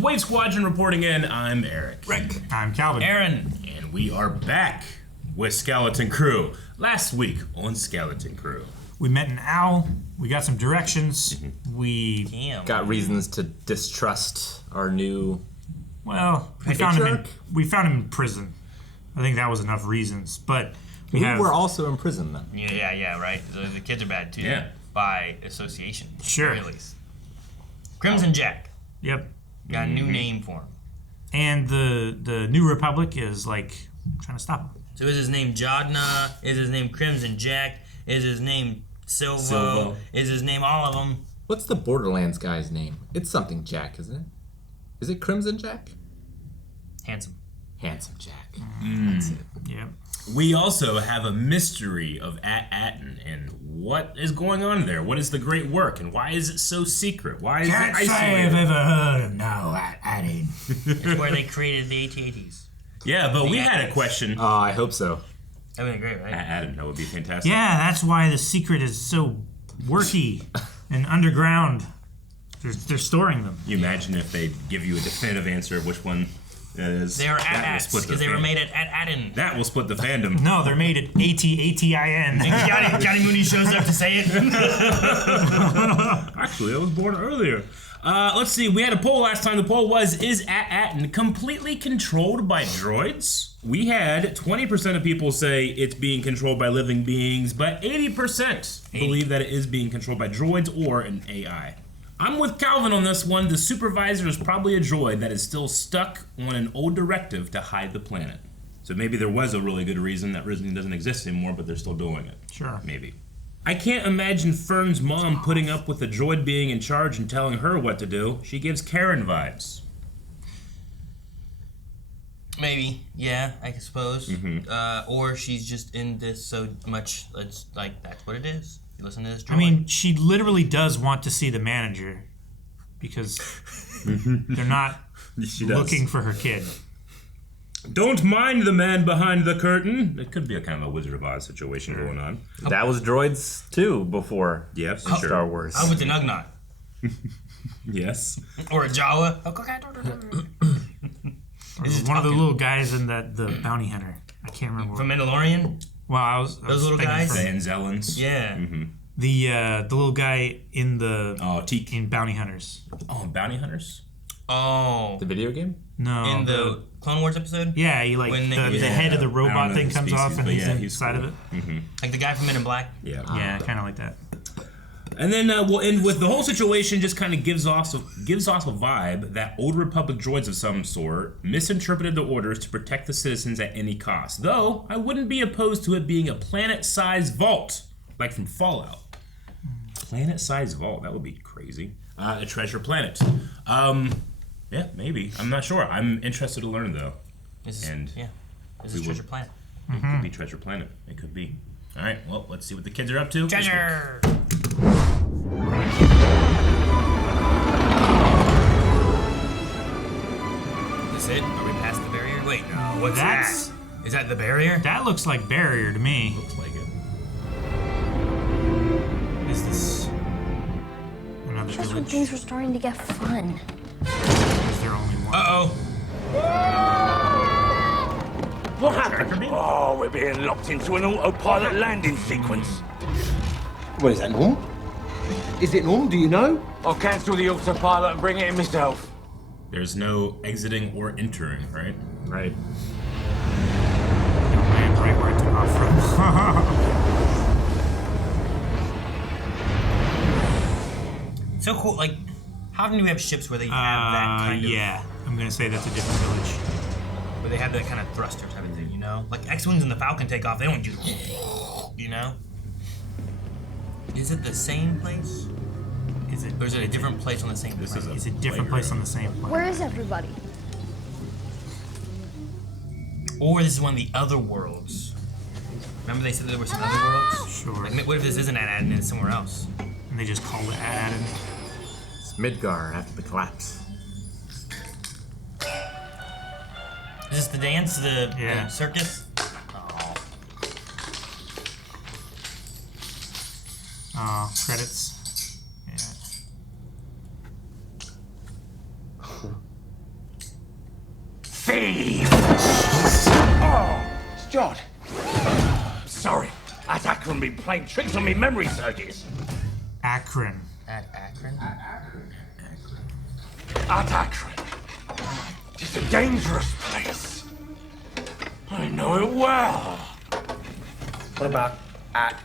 Wave Squadron reporting in. I'm Eric. Rick. I'm Calvin. Aaron. And we are back with Skeleton Crew. Last week on Skeleton Crew, we met an owl. We got some directions. We got reasons to distrust our new. Well, we found him in prison. I think that was enough reasons. But we were also in prison then. Yeah, right. The kids are bad too. Yeah. By association. Sure. At least. Crimson Jack. Yep. Got a new name for him. And the New Republic is like trying to stop him. So is his name Jodna? Is his name Crimson Jack? Is his name Silvo? Is his name all of them? What's the Borderlands guy's name? It's something Jack, isn't it? Is it Crimson Jack? Handsome Jack. That's it. Yep. we also have a mystery of Attin and what is going on there. What is the great work and why is it so secret? Why is it isolated? Can't say I've ever heard of no Attin. It's where they created the AT-ATs. Yeah, but we had a question. Oh, I hope so. That would be great, right? Attin, that would be fantastic. Yeah, that's why the secret is so worky and underground. They're storing them. You imagine if they give you a definitive answer of which one that is. They are AT-ATs because they were made at Attin. That will split the fandom. No, they're made at ATATIN. Johnny Mooney shows up to say it. Actually, I was born earlier. Let's see. We had a poll last time. The poll was, is Attin completely controlled by droids? We had 20% of people say it's being controlled by living beings, but 80% believe that it is being controlled by droids or an AI. I'm with Calvin on this one. The supervisor is probably a droid that is still stuck on an old directive to hide the planet. So maybe there was a really good reason that reasoning doesn't exist anymore, but they're still doing it. Sure. Maybe. I can't imagine Fern's mom putting up with a droid being in charge and telling her what to do. She gives Karen vibes. Maybe, yeah, I suppose. Mm-hmm. Or she's just in this so much, it's like, that's what it is. You listen to this droid. I mean, she literally does want to see the manager because they're not looking for her kid. Don't mind the man behind the curtain. It could be a kind of a Wizard of Oz situation going on. That was droids too before Yes, Star sure. Wars. I'm with the Nugnaught. Yes. Or a Jawa. One of the little guys in the bounty hunter. I can't remember. From Mandalorian? Well, I was Those little guys? The Anzellans. Yeah. Mm-hmm. The little guy in the Teak. in Bounty Hunters. Oh, Bounty Hunters? Oh. The video game? No. In the Clone Wars episode? Yeah, he like the head of the robot thing comes off and he's inside of it. Mm-hmm. Like the guy from Men in Black? Yeah. Yeah, kind of like that. And then we'll end with the whole situation just kind of gives off a vibe that Old Republic droids of some sort misinterpreted the orders to protect the citizens at any cost. Though, I wouldn't be opposed to it being a planet-sized vault, like from Fallout. Planet-sized vault, that would be crazy. A treasure planet. Yeah, maybe. I'm not sure. I'm interested to learn, though. This is Treasure Planet. It could be Treasure Planet. It could be. All right, well, let's see what the kids are up to. Treasure! Is this it? Are we past the barrier? Wait, no. What's that? Is that the barrier? That looks like barrier to me. Looks like it. Is this another Just when village? things were starting to get fun. Is there only one? Uh-oh. What happened? Oh, we're being locked into an autopilot landing sequence. Well, is that normal? Is it normal, do you know? I'll cancel the autopilot and bring it in myself. There's no exiting or entering, right? Right. You'll land right where I took off from. So cool, like, how often do we have ships where they have that kind of... Yeah, I'm gonna say that's a different village. Where they have that kind of thruster type of thing, you know? Like X-Wings and the Falcon take off, they don't do... You know? Is it the same place? Or is it a different place on the same planet? It's a different place on the same planet. Where is everybody? Or this is one of the other worlds. Remember they said there were some other worlds? Sure. Like, what if this isn't Attin and it's somewhere else? And they just called it Attin. It's Midgar after the collapse. Is this the dance? The circus? Oh, credits. Yeah. thief! Stewart. Sorry, At-Achrann been playing tricks on me memory circuits. Akron. At-Achrann? At-Achrann. It's a dangerous place. I know it well. What about at?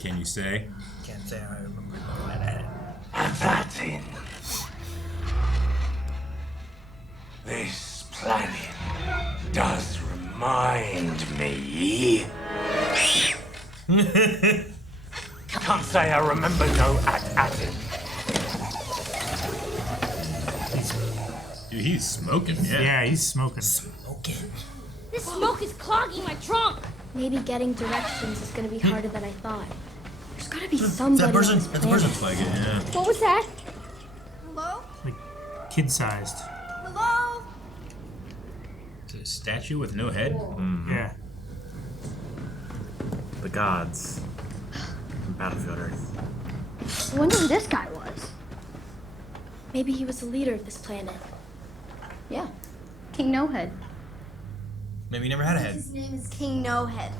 Can you say? Can't say I remember that. Attin. This planet does remind me. Can't say I remember no Attin. Dude, he's smoking. Yeah. Yeah, he's smoking. Okay. This smoke is clogging my trunk. Maybe getting directions is gonna be harder than I thought. There's gotta be somebody. That person? on this That's the planet. person. Like it, yeah. What was that? Hello? Like kid-sized. Hello? Is it a statue with no head? Yeah. The gods. From Battlefield Earth. I wonder who this guy was. Maybe he was the leader of this planet. Yeah. King No Head. Maybe you never had a head. His name is King No Head.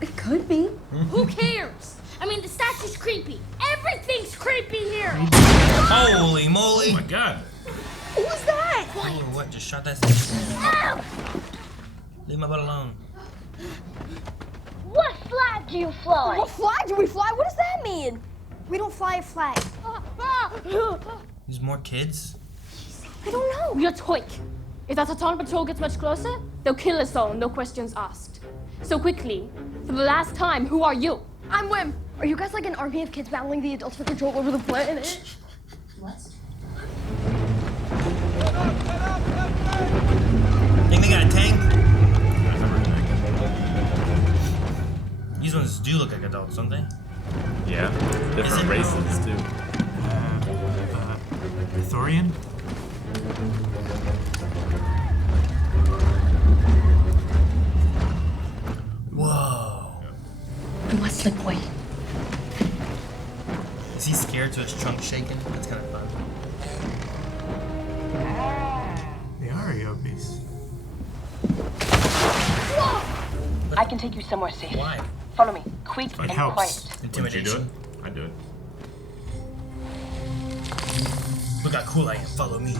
It could be. Who cares? I mean, the statue's creepy. Everything's creepy here. Holy moly! Oh my god. What was that? Oh, what? Just shot that thing. Ow! Leave my butt alone. What flag do you fly? What flag do we fly? What does that mean? We don't fly a flag. There's more kids? I don't know. You're twig. If that Attin patrol gets much closer, they'll kill us all, no questions asked. So quickly, for the last time, who are you? I'm Wim. Are you guys like an army of kids battling the adults for control over the planet? Think they got a tank? These ones do look like adults, don't they? Yeah. Is Different it- races, too. Thorian? Whoa. What's the boy? Is he scared to his trunk shaking? That's kind of fun. They are Yopis. I can take you somewhere safe. Why? Follow me, quick It and helps. quiet. Would you do Intimidation. it? I'd do it. Look how cool I am. Follow me.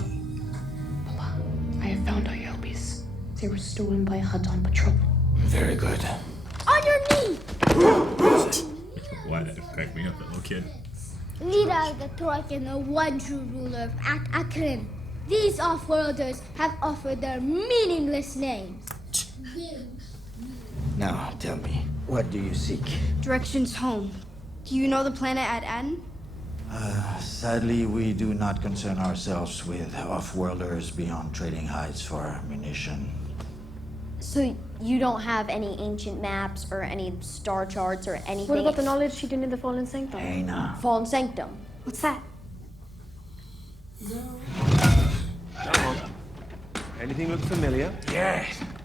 I have found our Yelpies. They were stolen by a Attin patrol. Very good. On your knee! Why that cracked me up, that little kid. Leader of the Troika and the one true ruler of At-Achrann. These off-worlders have offered their meaningless names. Now, tell me, what do you seek? Directions home. Do you know the planet at Attin? Sadly, we do not concern ourselves with off-worlders beyond trading hides for munition. So you don't have any ancient maps or any star charts or anything? What about the knowledge hidden in the Fallen Sanctum? Hayna. Fallen Sanctum? What's that? Come on. Anything look familiar?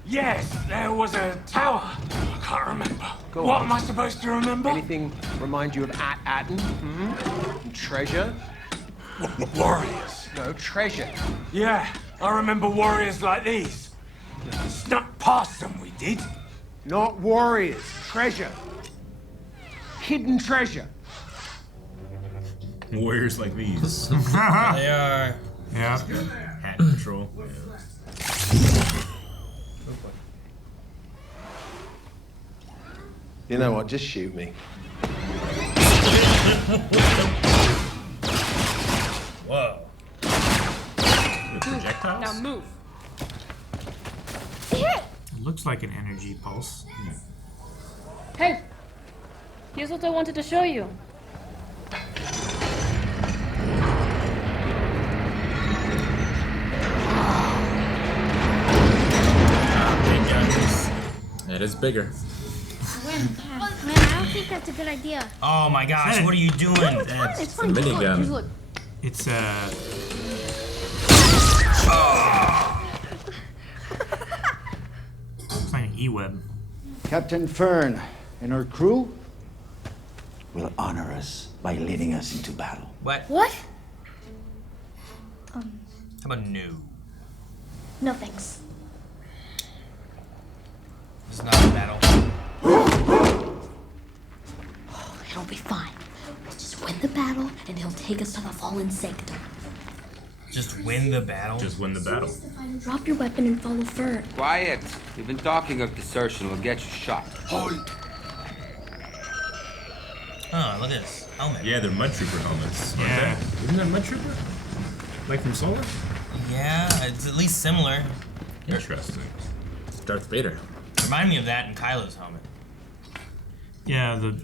Yes, there was a tower. I can't remember. Go What on. am I supposed to remember? Anything remind you of Attin? And treasure? Warriors. No, treasure. Yeah, I remember warriors like these. Snuck past them, we did. Not warriors. Treasure. Hidden treasure. Warriors like these. They are. Yeah. Hat patrol. You know what? Just shoot me. Whoa. With projectiles? Now move. It looks like an energy pulse. Hey! Here's what I wanted to show you. Big guns. It is bigger. Man, I don't think that's a good idea. Oh my gosh, what are you doing? It's fine. Minigun. Just look. It's it's like an E-web. Captain Fern and her crew will honor us by leading us into battle. What? What? How about no? No thanks. This is not a battle. It'll be fine. We'll just win the battle, and he'll take us to the Fallen Sanctum. Just win the battle? Just win the battle. Drop your weapon and follow Fern. Quiet. You've been talking of desertion. We'll get you shot. Hold. Oh, look at this. Helmet. Yeah, they're Mud Trooper helmets. aren't Yeah. they? Isn't that Mud Trooper? Like from Solar? Yeah, it's at least similar. Interesting. It's Darth Vader. Remind me of that in Kylo's helmet. Yeah, the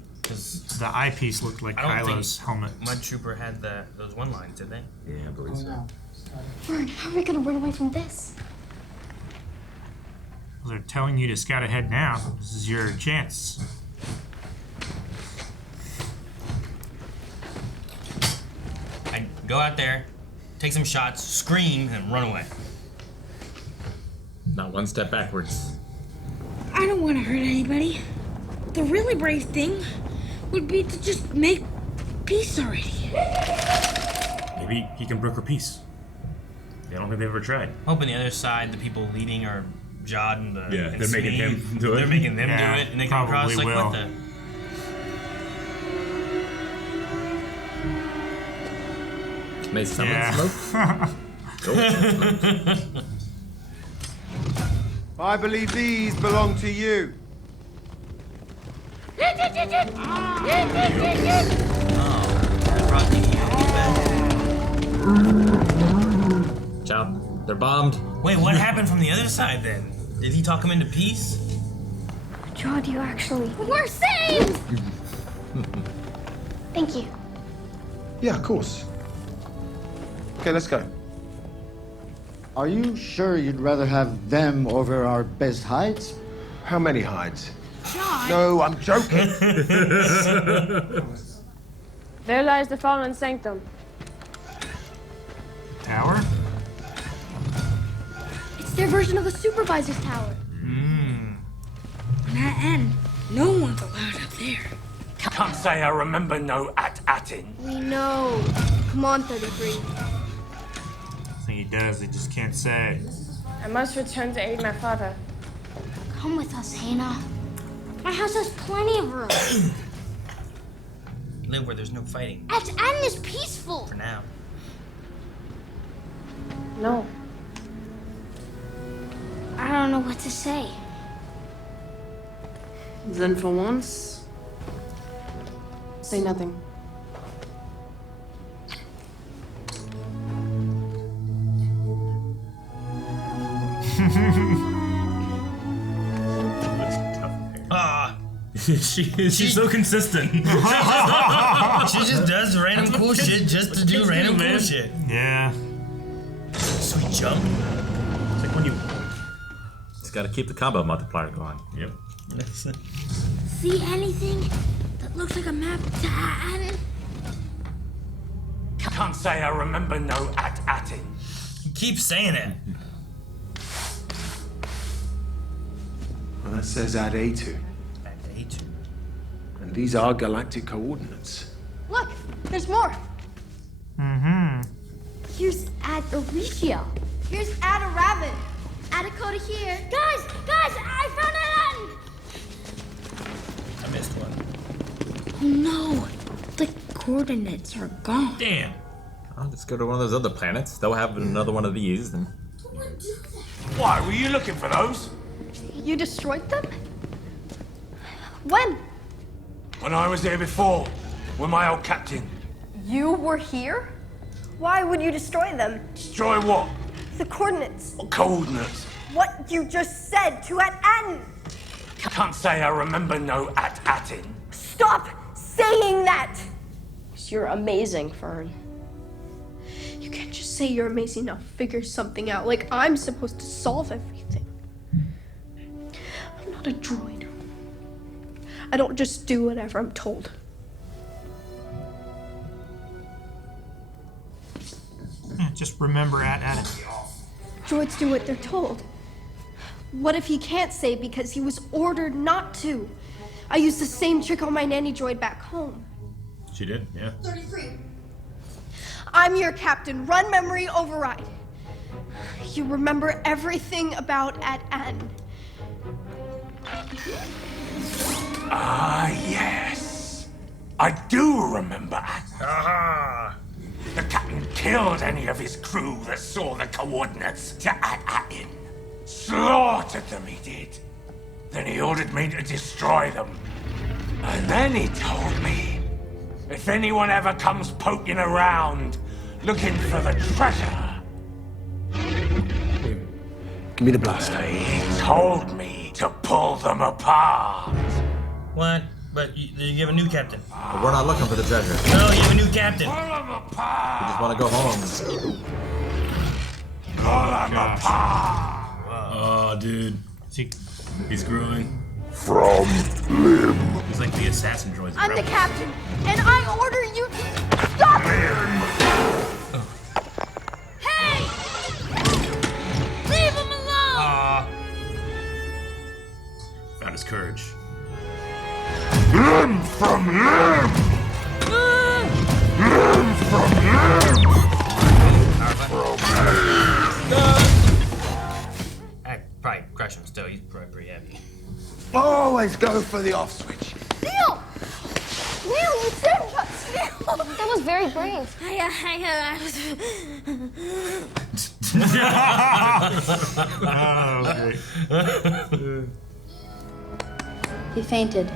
eyepiece looked like I don't Kylo's think helmet. Mud Trooper had those one lines, did they? Yeah, I believe so. Fern, how are we gonna run away from this? Well, they're telling you to scout ahead now. This is your chance. I'd go out there, take some shots, scream, and run away. Not one step backwards. I don't want to hurt anybody. The really brave thing would be to just make peace already. Maybe he can broker peace. I don't think they've ever tried. Hoping the other side, the people leading are Jod and the Yeah, and they're making Smee. him do it. They're making them Yeah, do it, and they come across probably like, will. what the? May summon Yeah. smoke. Oh, smoke. I believe these belong to you. Ciao. They're bombed. Wait, what happened from the other side then? Did he talk him into peace? Jod, you actually... We're saved! Thank you. Yeah, of course. Okay, let's go. Are you sure you'd rather have them over our best hides? How many hides? Jod! No, I'm joking. There lies the Fallen Sanctum. Tower? It's their version of the Supervisor's Tower. On that end, no one's allowed up there. Can't say I remember no Attin. We know. Come on, 33. I think he does, they just can't say. I must return to aid my father. Come with us, Hayna. My house has plenty of room. Live where there's no fighting. Attin is peaceful. For now. No. I don't know what to say. Then for once, say nothing. Ah! She's so consistent. She just does random cool shit just to do random cool shit. Yeah. Sweet jump. It's like when you... Just gotta keep the combo multiplier going. Yep. See anything that looks like a map to Attin? Can't say I remember no Attin. You keep saying it. Well, that says add A2. Back to H. And these are galactic coordinates. Look, there's more. Mm-hmm. Here's At-Achrann. Here's At-Achrann. At-Dakota here. Guys, I found Attin! I missed one. Oh no, the coordinates are gone. Damn. I'll just go to one of those other planets. They'll have another one of these. And Why, were you looking for those? You destroyed them? When? When I was here before, with my old captain. You were here? Why would you destroy them? Destroy what? The coordinates. What coordinates? What you just said to Attin. Can't say I remember no Attin. Stop saying that! You're amazing, Fern. You can't just say you're amazing now. Figure something out. Like I'm supposed to solve everything. I'm not a droid. I don't just do whatever I'm told. Yeah, just remember Attin. Droids do what they're told. What if he can't say because he was ordered not to? I used the same trick on my nanny droid back home. She did, yeah. 33. I'm your captain. Run memory override. You remember everything about Attin. Ah, yes. I do remember Attin. Aha! The captain killed any of his crew that saw the coordinates to Attin. Slaughtered them, he did. Then he ordered me to destroy them. And then he told me, if anyone ever comes poking around looking for the treasure... Give me the blaster. He told me to pull them apart. What? But you have a new captain. But we're not looking for the treasure. No, you have a new captain. Pull them apart. We just want to go home. Pull them apart. Oh, dude. He's growing. From limb. He's like the assassin droids. I'm the captain, and I order you to stop him! Hey! Leave him alone! Found his courage. Limb from limb! Limb from limb! I'd probably crush him still. He's probably pretty heavy. Always go for the off switch. Neil! Neil, you saved us! Neil! That was very brave. He fainted.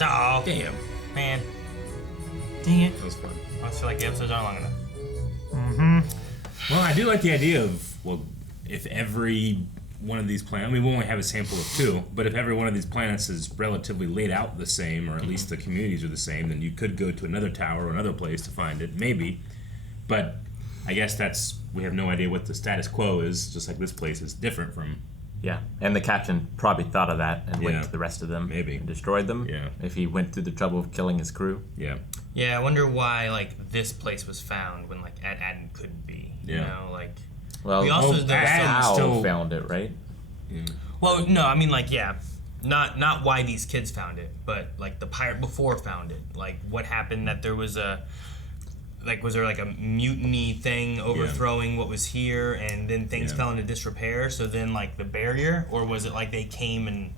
Oh, damn. Man. Dang it. That was fun. I feel like the episodes aren't long enough. Well, I do like the idea of, well, if every one of these planets, I mean, we only have a sample of 2, but if every one of these planets is relatively laid out the same, or at least the communities are the same, then you could go to another tower or another place to find it, maybe. But I guess we have no idea what the status quo is, just like this place is different from... Yeah, and the captain probably thought of that and went Yeah. to the rest of them. Maybe. And destroyed them. Yeah. If he went through the trouble of killing his crew. Yeah. Yeah, I wonder why, like, this place was found when, like, Attin couldn't be. You Yeah. know, like... Well, we also Al still found it, right? Well, no, I mean, like, yeah, not why these kids found it, but like the pirate before found it. Like, what happened? That there was was there like a mutiny thing overthrowing what was here, and then things fell into disrepair? So then, like, the barrier, or was it like they came and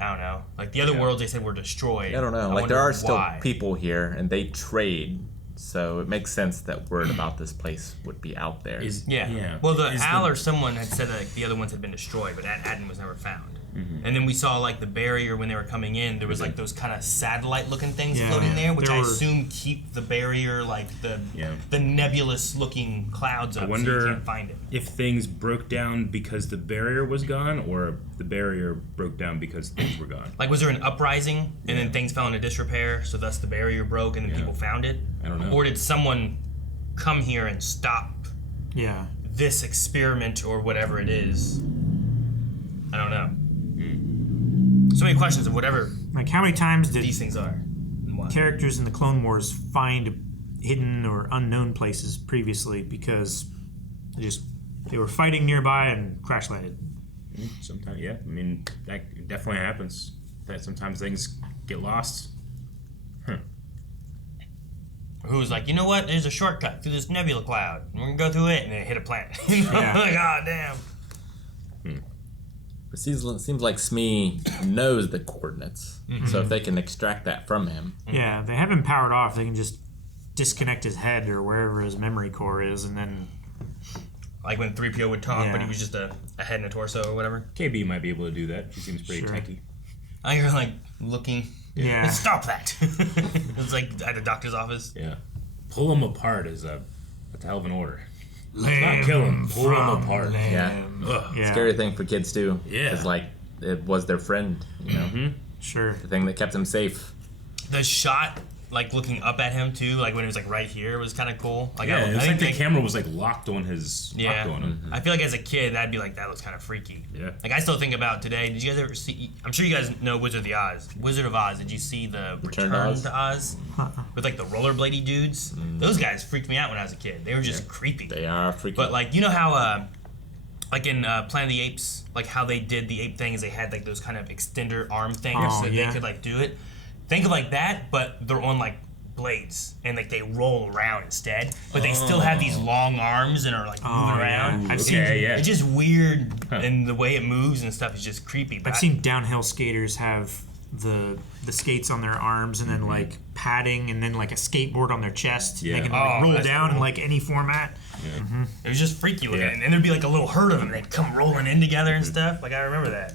I don't know, like the other worlds they said were destroyed? I don't know. Like, wonder there are still why. people here, and they trade. So it makes sense that word about this place would be out there. Well, Al or someone had said that the other ones had been destroyed, but Attin was never found. And then we saw, like, the barrier when they were coming in. There was like those kind of satellite-looking things floating there, which I assume keep the barrier, like the nebulous-looking clouds up, I wonder so you can't find it. if things broke down because the barrier was gone, or the barrier broke down because things were gone. Like, was there an uprising, and then things fell into disrepair, so thus the barrier broke, and then people found it? I don't know. Or did someone come here and stop this experiment or whatever it is? I don't know. So many questions of whatever. Like, how many times did these things are? Characters in the Clone Wars find hidden or unknown places previously because they were fighting nearby and crash landed? Sometimes, yeah. I mean, that definitely happens. That sometimes things get lost. Who's like, you know what? There's a shortcut through this nebula cloud. We're gonna go through it, and then hit a planet. Like, oh, damn. It seems like Smee knows the coordinates. So if they can extract that from him. Yeah, they have him powered off. They can just disconnect his head or wherever his memory core is, and then... Like when 3PO would talk, but he was just a head and a torso or whatever. KB might be able to do that. She seems pretty techy. You're like looking. Yeah. Stop that. It's like at a doctor's office. Yeah. Pull them apart is that's a hell of an order. Not kill them. Pull them apart. Yeah. Scary thing for kids too. Yeah. Because, like, it was their friend, you know? Sure. The thing that kept them safe. The shot, like, looking up at him too, like when he was like right here, was kind of cool. Like, Yeah, it was like the camera was like locked on his. Yeah, locked on him. I feel like as a kid, that'd be like, that looks kind of freaky. Yeah. Like, I still think about today. Did you guys ever see? I'm sure you guys know Wizard of Oz. Did you see the Return to Oz with like the rollerbladey dudes? Those guys freaked me out when I was a kid. They were just creepy. They are freaky. But like, you know how like in Planet of the Apes, like how they did the ape thing is they had like those kind of extender arm things so they could like do it. Think of like that, but they're on like blades, and like they roll around instead, but they still have these long arms and are like moving around. Yeah. I've seen, It's just weird, and the way it moves and stuff is just creepy. But I've seen downhill skaters have the skates on their arms and then like padding and then like a skateboard on their chest. Yeah. They can like roll that's down cool. in like any format. Yeah. It was just freaky looking, Yeah. and there'd be like a little herd of them. They'd come rolling in together and stuff. Like I remember that.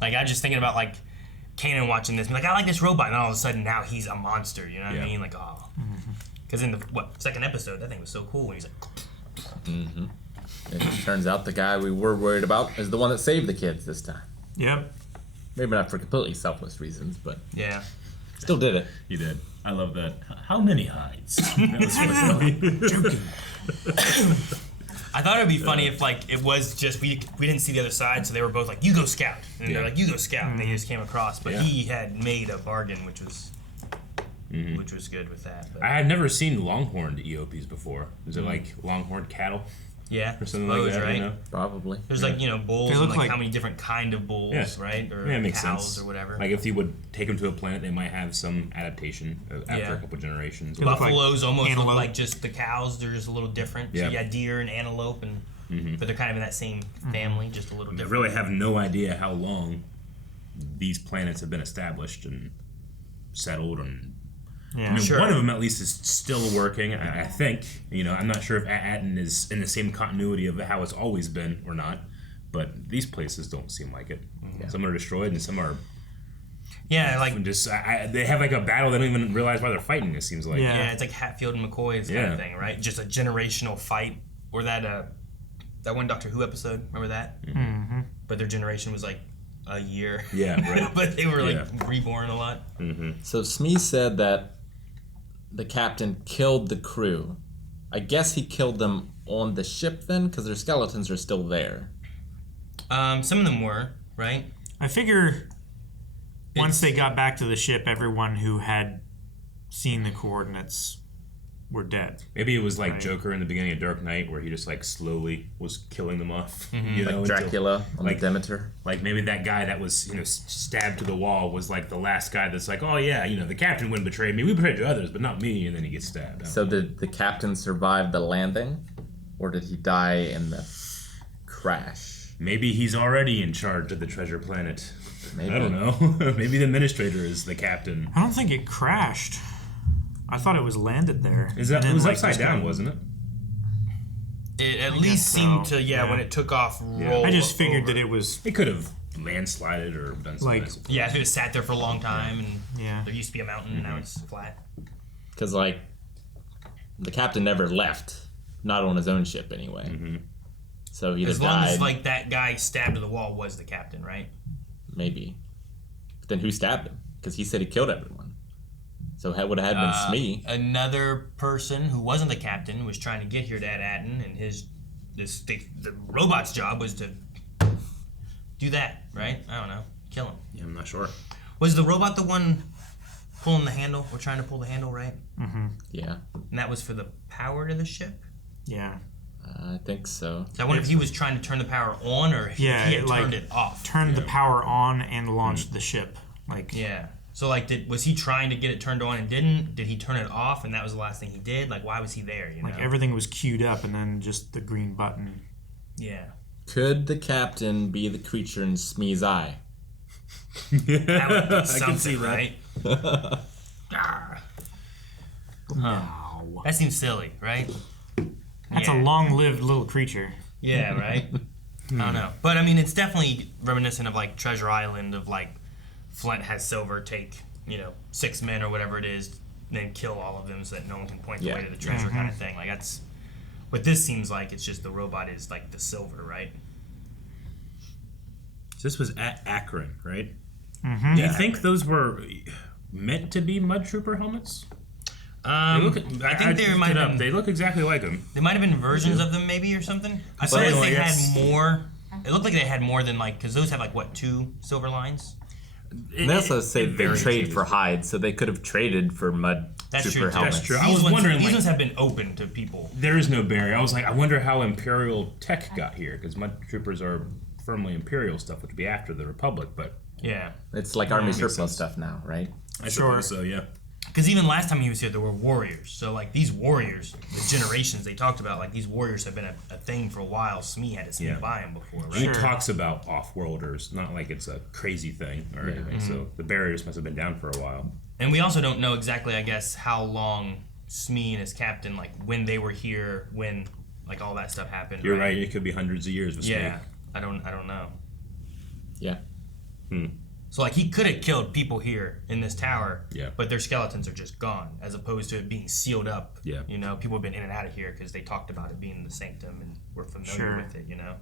Like I was just thinking about like Kanan watching this, and like I like this robot, and all of a sudden now he's a monster. You know what I mean? Like because in the second episode, that thing was so cool when he's like. It turns out the guy we were worried about is the one that saved the kids this time. Yep. Maybe not for completely selfless reasons, but Yeah. still did it. You did. I love that. How many hides? That was funny. I thought it'd be funny if like it was just we didn't see the other side, so they were both like, "You go scout," and they're like, "You go scout," and they just came across. But he had made a bargain, which was good with that. But. I had never seen longhorned EOPs before. Is it like longhorned cattle? Yeah, or something like that. Right? You know? Probably. There's like bulls, They and look like like- how many different kind of bulls, right? Or Yeah, it makes cows sense. or whatever. Like if you would take them to a planet, they might have some adaptation after Yeah. a couple generations. They look like Buffaloes almost look antelope. like just the cows. They're just a little different. Yeah. So you got deer and antelope, and but they're kind of in that same family, just a little They different. really have no idea how long these planets have been established and settled, and Yeah. I mean, Sure. one of them at least is still working. I think. You know, I'm not sure if Attin is in the same continuity of how it's always been or not, but these places don't seem like it. Some are destroyed and some are Yeah, like just. They have like a battle. They don't even realize why they're fighting. It seems like. yeah, it's like Hatfield and McCoy's kind of thing, right? Just a generational fight, or that one Doctor Who episode. Remember that? Mm-hmm. But their generation was like a year. Yeah, right. But they were like reborn a lot. So Smee said that the captain killed the crew. I guess he killed them on the ship then, because their skeletons are still there. Some of them were, right? I figure once they got back to the ship, everyone who had seen the coordinates were dead. Maybe it was like Joker in the beginning of Dark Knight, where he just like slowly was killing them off. You know, Like Dracula on like the Demeter. Like maybe that guy that was stabbed to the wall was like the last guy that's like, oh yeah, the captain wouldn't betray me. We betrayed others, but not me. And then he gets stabbed. So did the captain survive the landing, or did he die in the crash? Maybe he's already in charge of the treasure planet. Maybe. I don't know. Maybe the administrator is the captain. I don't think it crashed. I thought it was landed there. Is that And it then, was like, upside just down, got- wasn't it? It at least seemed to, when it took off, roll. I just figured over. that it was It could have landslided or done something. Like- Yeah, if it was sat there for a long time, and Yeah. there used to be a mountain, and now it's flat. Because, like, the captain never left. Not on his own ship, anyway. So he either As long died, as like that guy stabbed to the wall was the captain, right? maybe. But then who stabbed him? Because he said he killed everyone. So it would have been Smee. Another person who wasn't the captain was trying to get here to Attin, and the robot's job was to do that, right? I don't know, kill him. Yeah, I'm not sure. Was the robot the one pulling the handle? We're trying to pull the handle, right? Yeah, And that was for the power to the ship. Yeah. I think so. So I wonder if he was trying to turn the power on, or if he had it, like, turned it off. Turned the power on and launched the ship. Like Yeah. So like, was he trying to get it turned on and didn't? Did he turn it off and that was the last thing he did? Like, why was he there? You know? like everything was queued up and then just the green button. Yeah. Could the captain be the creature in Smee's eye? That would be I something, can see that. right? That seems silly, right? That's Yeah. a long-lived little creature. Yeah, right? I don't know. But I mean, it's definitely reminiscent of like Treasure Island, of like Flint has Silver take, 6 men or whatever it is, then kill all of them so that no one can point the way to the treasure kind of thing. Like that's what this seems like. It's just the robot is like the Silver, right? So this was at At-Achrann, right? Mm-hmm. Do you think those were meant to be Mud Trooper helmets? I think there might have been. They look exactly like them. There might have been versions of them, maybe, or something. I feel like they had more. It looked like they had more than because those have like what, 2 silver lines? They also say they trade for hides, so they could have traded for Mud That's Trooper true. helmets. That's true. I was wondering, These like, ones have been open to people. there is no barrier. I was like, I wonder how Imperial tech got here, because Mud Troopers are firmly Imperial stuff, which would be after the Republic, but Yeah. It's like Army surplus stuff now, right? I suppose so, yeah. Because even last time he was here, there were warriors. So like these warriors, the generations they talked about, like these warriors have been a thing for a while. Smee had to sneak by him before, right? He talks about off-worlders, not like it's a crazy thing or anything. So the barriers must have been down for a while. And we also don't know exactly, I guess, how long Smee and his captain, like when they were here, when like all that stuff happened. You're right. It could be hundreds of years with Smee. Yeah, I don't know. Yeah. So like he could have killed people here in this tower, Yeah. but their skeletons are just gone, as opposed to it being sealed up. Yeah. You know, people have been in and out of here because they talked about it being the sanctum and were familiar with it. You know,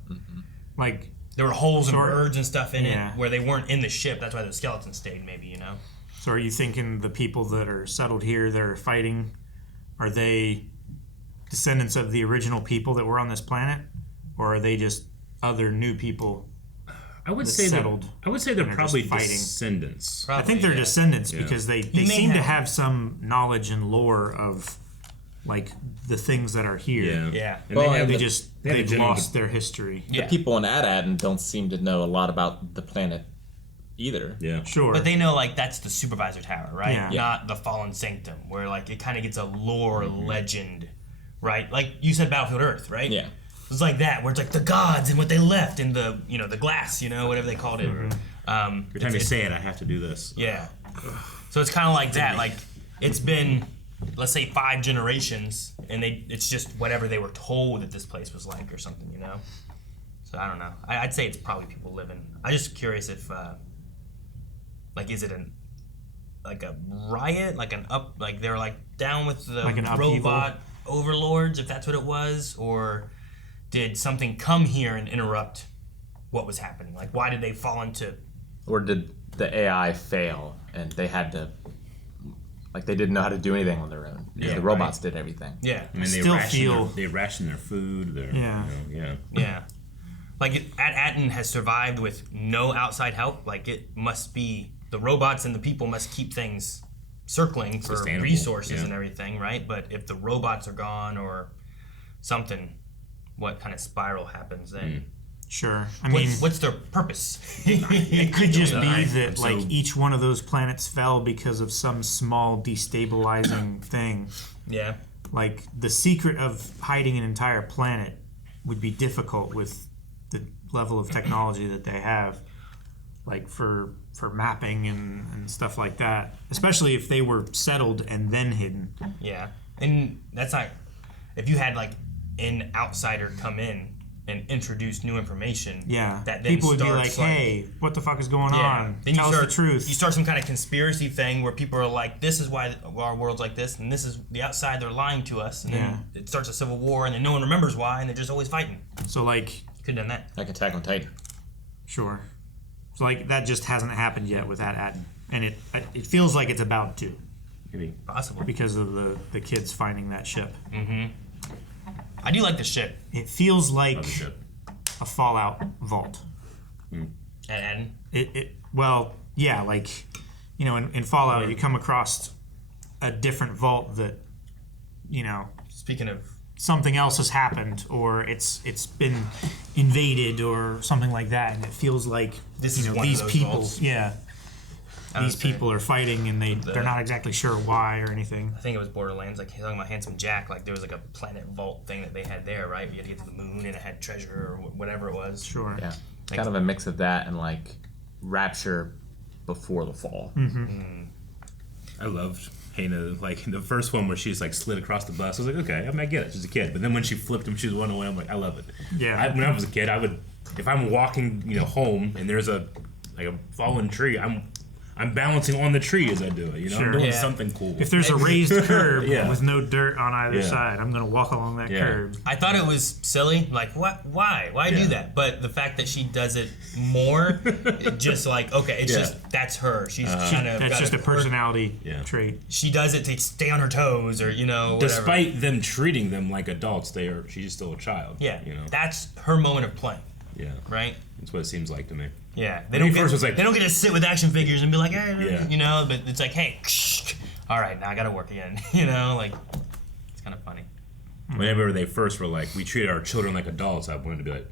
Like there were holes and Sort- birds and stuff in Yeah. it where they weren't in the ship. That's why the skeletons stayed. Maybe, you know. So are you thinking the people that are settled here that are fighting, are they descendants of the original people that were on this planet? Or are they just other new people? I would that say settled I would say they're and are probably just fighting? descendants. I think they're descendants Yeah. because they may seem to have- have some knowledge and lore of like the things that are here. Yeah. Yeah. And Well, they have and They the- just they have a they've general- lost their history. Yeah. The people in At-Achrann don't seem to know a lot about the planet either. Yeah. Sure. But they know like that's the supervisor tower, right? Yeah. Not the fallen sanctum, where like it kind of gets a lore legend, right? Like you said, Battlefield Earth, right? Yeah. It's like that, where it's like the gods and what they left in the the glass, whatever they called it. Every time you say it, I have to do this. Yeah. So it's kind of like that. Like it's been, let's say, 5 generations, and it's just whatever they were told that this place was like or something, So I don't know. I'd say it's probably people living. I'm just curious if, like, is it like a riot, like they're like down with the Like an upheaval? robot overlords, if that's what it was, or did something come here and interrupt what was happening? Like, why did they fall into? Or did the AI fail and they had to, like, they didn't know how to do anything on their own? Yeah, the robots did everything. Yeah. I mean, Still feel- they ration their food. Yeah. Yeah. Like, Attin has survived with no outside help. Like, it must be, the robots and the people must keep things circling for Sustainable, resources yeah. and everything, right? But if the robots are gone or something, what kind of spiral happens then? Sure. I mean, What's their purpose? it could just be I- that so- like each one of those planets fell because of some small destabilizing thing. Yeah. Like the secret of hiding an entire planet would be difficult with the level of technology that they have, like for mapping and stuff like that. Especially if they were settled and then hidden. Yeah. And that's not, if you had like an outsider come in and introduce new information, Yeah. that then People would be starts, like, "Hey, what the fuck is going on? Then Tell you start, us the truth." You start some kind of conspiracy thing where people are like, "This is why our world's like this, and this is the outside. They're lying to us." And then it starts a civil war, and then no one remembers why, and they're just always fighting. So like, could have done that. Like Attack on Titan. Sure. So like that just hasn't happened yet with Attin, and it feels like it's about to. Maybe possible because of the kids finding that ship. Mm-hmm. I do like the ship. It feels like a Fallout vault. At Attin? Well, yeah, like in Fallout you come across a different vault that Speaking of, something else has happened or it's been invaded or something like that, and it feels like This is one of these those people vaults. these people are fighting and they're not exactly sure why or anything. I think it was Borderlands, like talking about Handsome Jack, like there was like a planet vault thing that they had there, right? You had to get to the moon and it had treasure or whatever it was. Sure. Yeah. Kind of a mix of that and like Rapture before the fall. I loved Hayna, like the first one where she's like slid across the bus. I was like, okay, I mean, I get it. She's a kid. But then when she flipped him, she was one away. I'm like, I love it. Yeah. When I was a kid, I would, if I'm walking, home and there's a fallen tree, I'm balancing on the tree as I do it. I'm doing something cool. If there's a raised curb Yeah. with no dirt on either Yeah. side, I'm gonna walk along that curb. I thought it was silly. Like, what? Why do that? But the fact that she does it more, just like, okay, it's just that's her. She's kind of That's just a personality trait. She does it to stay on her toes, or whatever. Despite them treating them like adults, she's still a child. Yeah, that's her moment of playing. Yeah, right. That's what it seems like to me. Yeah, When he first was like, they don't get to sit with action figures and be like, Yeah. but it's like, hey, all right, now I gotta work again. Like it's kind of funny. Whenever they first were like, we treated our children like adults, I wanted to be like,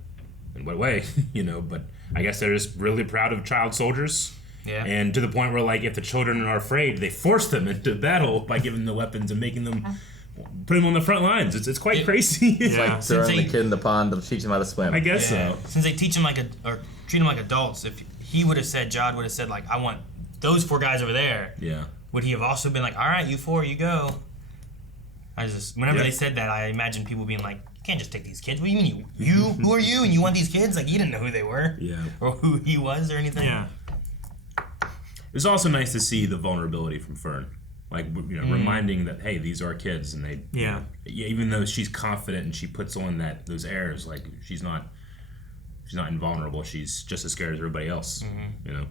in what way? But I guess they're just really proud of child soldiers. Yeah. And to the point where, like, if the children are afraid, they force them into battle by giving them the weapons and making them put them on the front lines. It's quite crazy. It's like throwing the kid in the pond to teach him how to swim. I guess so. Since they teach them or treat them like adults, if he would have said, Jod would have said, like, I want those 4 guys over there. Yeah. Would he have also been like, all right, you 4, you go? Whenever they said that, I imagine people being like, you can't just take these kids. What do you mean, you? Who are you? And you want these kids? Like, you didn't know who they were. Yeah. Or who he was or anything. Yeah. It was also nice to see the vulnerability from Fern. Like, reminding that, hey, these are kids, and they... Yeah. Even though she's confident and she puts on those airs, like, she's not invulnerable. She's just as scared as everybody else. You know?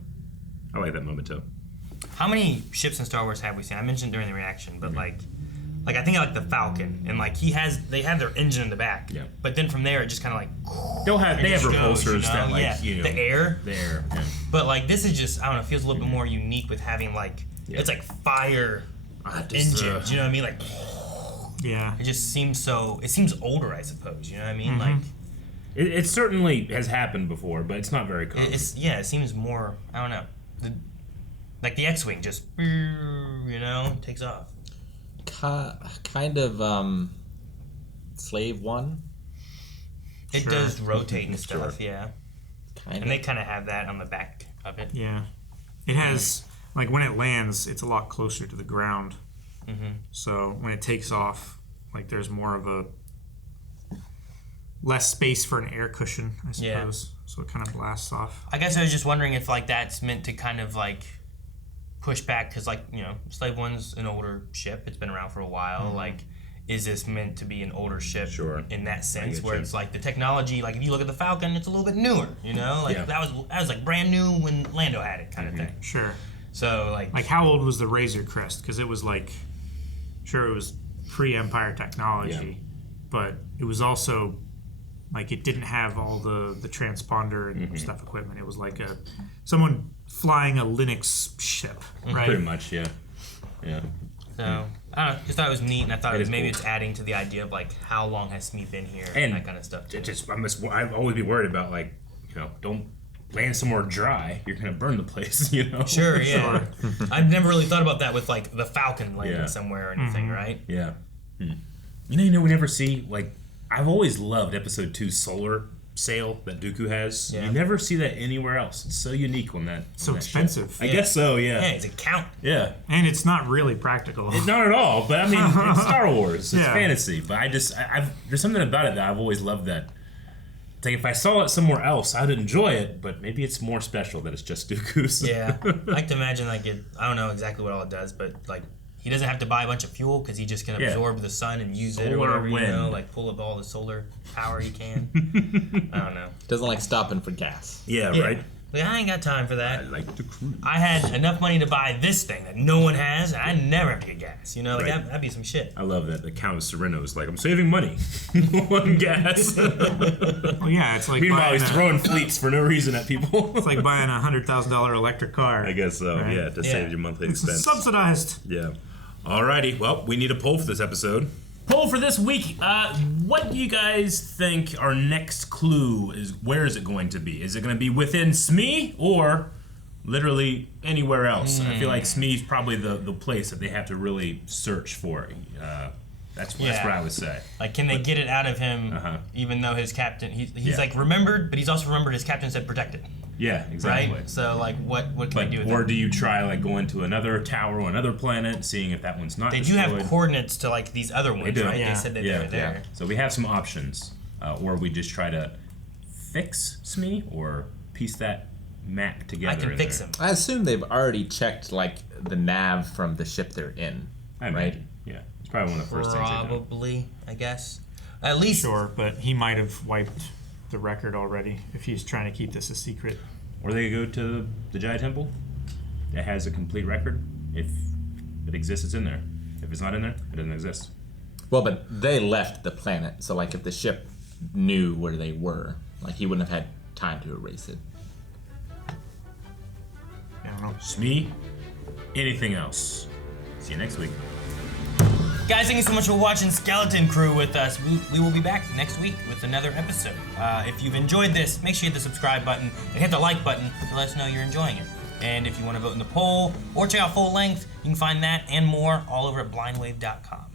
I like that moment, too. How many ships in Star Wars have we seen? I mentioned during the reaction, but like I think I like the Falcon, and like they have their engine in the back. Yeah. But then from there, it just kind of like they have goes, repulsors that the air. The air. Yeah. But like this is just, I don't know, it feels a little bit more unique with having like it's like fire engines. You know what I mean? Like it just seems it seems older, I suppose. You know what I mean? Like it certainly has happened before, but it's not very common. It seems more. I don't know. Like the X-wing just, takes off. Kind of Slave One. It does rotate and stuff, yeah. Kind and they kind of have that on the back of it. Yeah. It has, like when it lands, it's a lot closer to the ground. So when it takes off, like there's more of a less space for an air cushion, I suppose. Yeah. So it kind of blasts off. I guess I was just wondering if like that's meant to kind of like push back, because like, Slave One's an older ship. It's been around for a while. Like, is this meant to be an older ship in that sense, where it's like the technology, like if you look at the Falcon, it's a little bit newer, Like that was like brand new when Lando had it kind of thing. Sure. So like how old was the Razor Crest? Because it was like, it was pre-Empire technology, but it was also like it didn't have all the transponder and stuff equipment. It was like someone flying a Linux ship, right? Pretty much, yeah. So I don't know, just thought it was neat, and I thought maybe it's adding to the idea of like how long has Smee been here and that kind of stuff too. I'd always be worried about like, don't land somewhere dry. You're gonna burn the place, Sure, yeah. I've never really thought about that with like the Falcon landing somewhere or anything, right? Yeah. We never see like. I've always loved Episode 2's solar sail that Dooku has. Yeah. You never see that anywhere else. It's so unique on that. So expensive. Ship. I guess so, yeah. Yeah, it's a count. Yeah. And it's not really practical. It's not at all, but I mean, it's Star Wars. It's fantasy. But there's something about it that I've always loved that. Like, if I saw it somewhere else, I'd enjoy it, but maybe it's more special that it's just Dooku's. Yeah. I like to imagine, like, I don't know exactly what all it does, but, like, he doesn't have to buy a bunch of fuel because he just can absorb the sun and use it or whatever, like pull up all the solar power he can. I don't know. Doesn't like stopping for gas. Yeah, right? Like, I ain't got time for that. I like to cruise. I had enough money to buy this thing that no one has, and I never have to get gas. That'd be some shit. I love that. The Count of Sereno's like, I'm saving money on gas. Well, yeah, it's like meanwhile, he's throwing fleets for no reason at people. It's like buying a $100,000 electric car. I guess so, right? to save your monthly expense. Subsidized. Yeah. Alrighty, well, we need a poll for this episode. Poll for this week. What do you guys think our next clue is? Where is it going to be? Is it going to be within Smee or literally anywhere else? I feel like Smee's probably the place that they have to really search for. That's what I would say. Like, can they get it out of him, even though his captain, he's like remembered, but he's also remembered his captain said protected. Yeah, exactly. Right? So, like, what can they do with Or it? do you try, like, going to another tower on another planet, seeing if that one's not They destroyed? do have coordinates to, like, these other ones, They do. right? They said that they were there. So we have some options. Or we just try to fix Smee or piece that map together. I can fix him. I assume they've already checked, like, the nav from the ship they're in, right? Yeah, it's probably one of the first things they do. Probably, I guess. At least. Sure, but he might have wiped the record already if he's trying to keep this a secret. Or they go to the Jedi Temple. It has a complete record. If it exists, it's in there. If it's not in there, it doesn't exist. Well, but they left the planet, so like if the ship knew where they were, like he wouldn't have had time to erase it. I don't know. Smee, anything else? See you next week. Guys, thank you so much for watching Skeleton Crew with us. We will be back next week with another episode. If you've enjoyed this, make sure you hit the subscribe button and hit the like button to let us know you're enjoying it. And if you want to vote in the poll or check out full length, you can find that and more all over at blindwave.com.